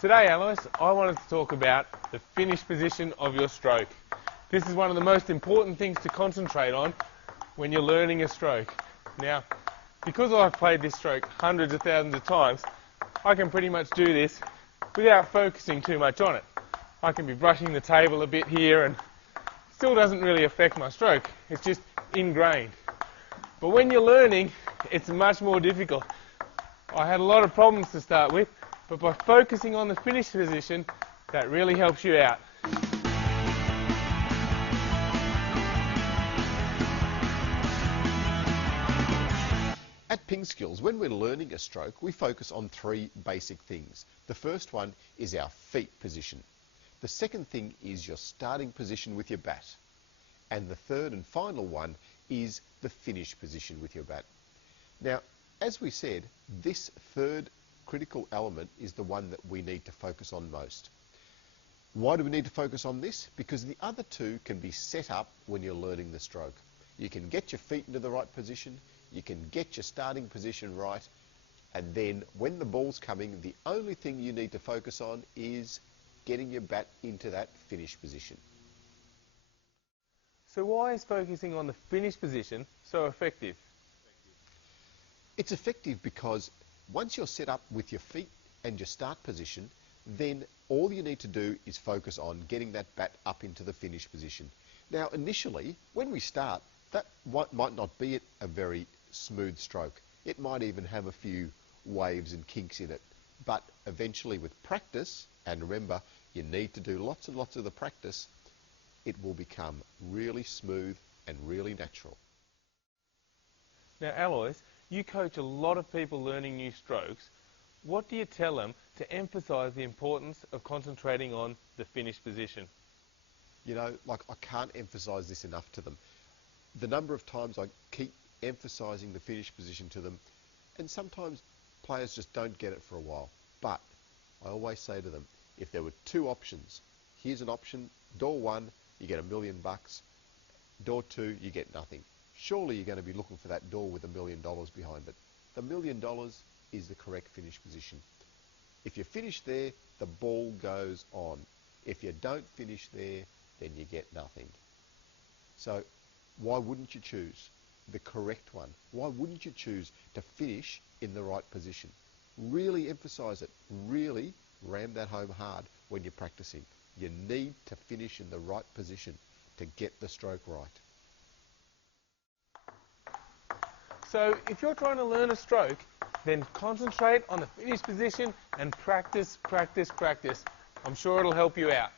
Today, Alice, I wanted to talk about the finish position of your stroke. This is one of the most important things to concentrate on when you're learning a stroke. Now, because I've played this stroke hundreds of thousands of times, I can pretty much do this without focusing too much on it. I can be brushing the table a bit here and it still doesn't really affect my stroke. It's just ingrained. But when you're learning, it's much more difficult. I had a lot of problems to start with, but by focusing on the finish position, that really helps you out. At Ping Skills, when we're learning a stroke, we focus on three basic things. The first one is our feet position. The second thing is your starting position with your bat. And the third and final one is the finish position with your bat. Now, as we said, this third critical element is the one that we need to focus on most. Why do we need to focus on this? Because the other two can be set up when you're learning the stroke. You can get your feet into the right position, you can get your starting position right, and then when the ball's coming, the only thing you need to focus on is getting your bat into that finish position. So why is focusing on the finish position so effective? It's effective because once you're set up with your feet and your start position, then all you need to do is focus on getting that bat up into the finish position. Now, initially, when we start, that might not be a very smooth stroke. It might even have a few waves and kinks in it. But eventually with practice, and remember, you need to do lots and lots of the practice, it will become really smooth and really natural. Now, Alois, you coach a lot of people learning new strokes. What do you tell them to emphasise the importance of concentrating on the finish position? You know, like, I can't emphasise this enough to them. The number of times I keep emphasising the finish position to them, and sometimes players just don't get it for a while. But I always say to them, if there were two options, here's an option, door one, you get $1 million. Door two, you get nothing. Surely you're going to be looking for that door with $1 million behind it. The $1 million is the correct finish position. If you finish there, the ball goes on. If you don't finish there, then you get nothing. So why wouldn't you choose the correct one? Why wouldn't you choose to finish in the right position? Really emphasise it. Really ram that home hard when you're practicing. You need to finish in the right position to get the stroke right. So if you're trying to learn a stroke, then concentrate on the finish position and practice, practice, practice. I'm sure it'll help you out.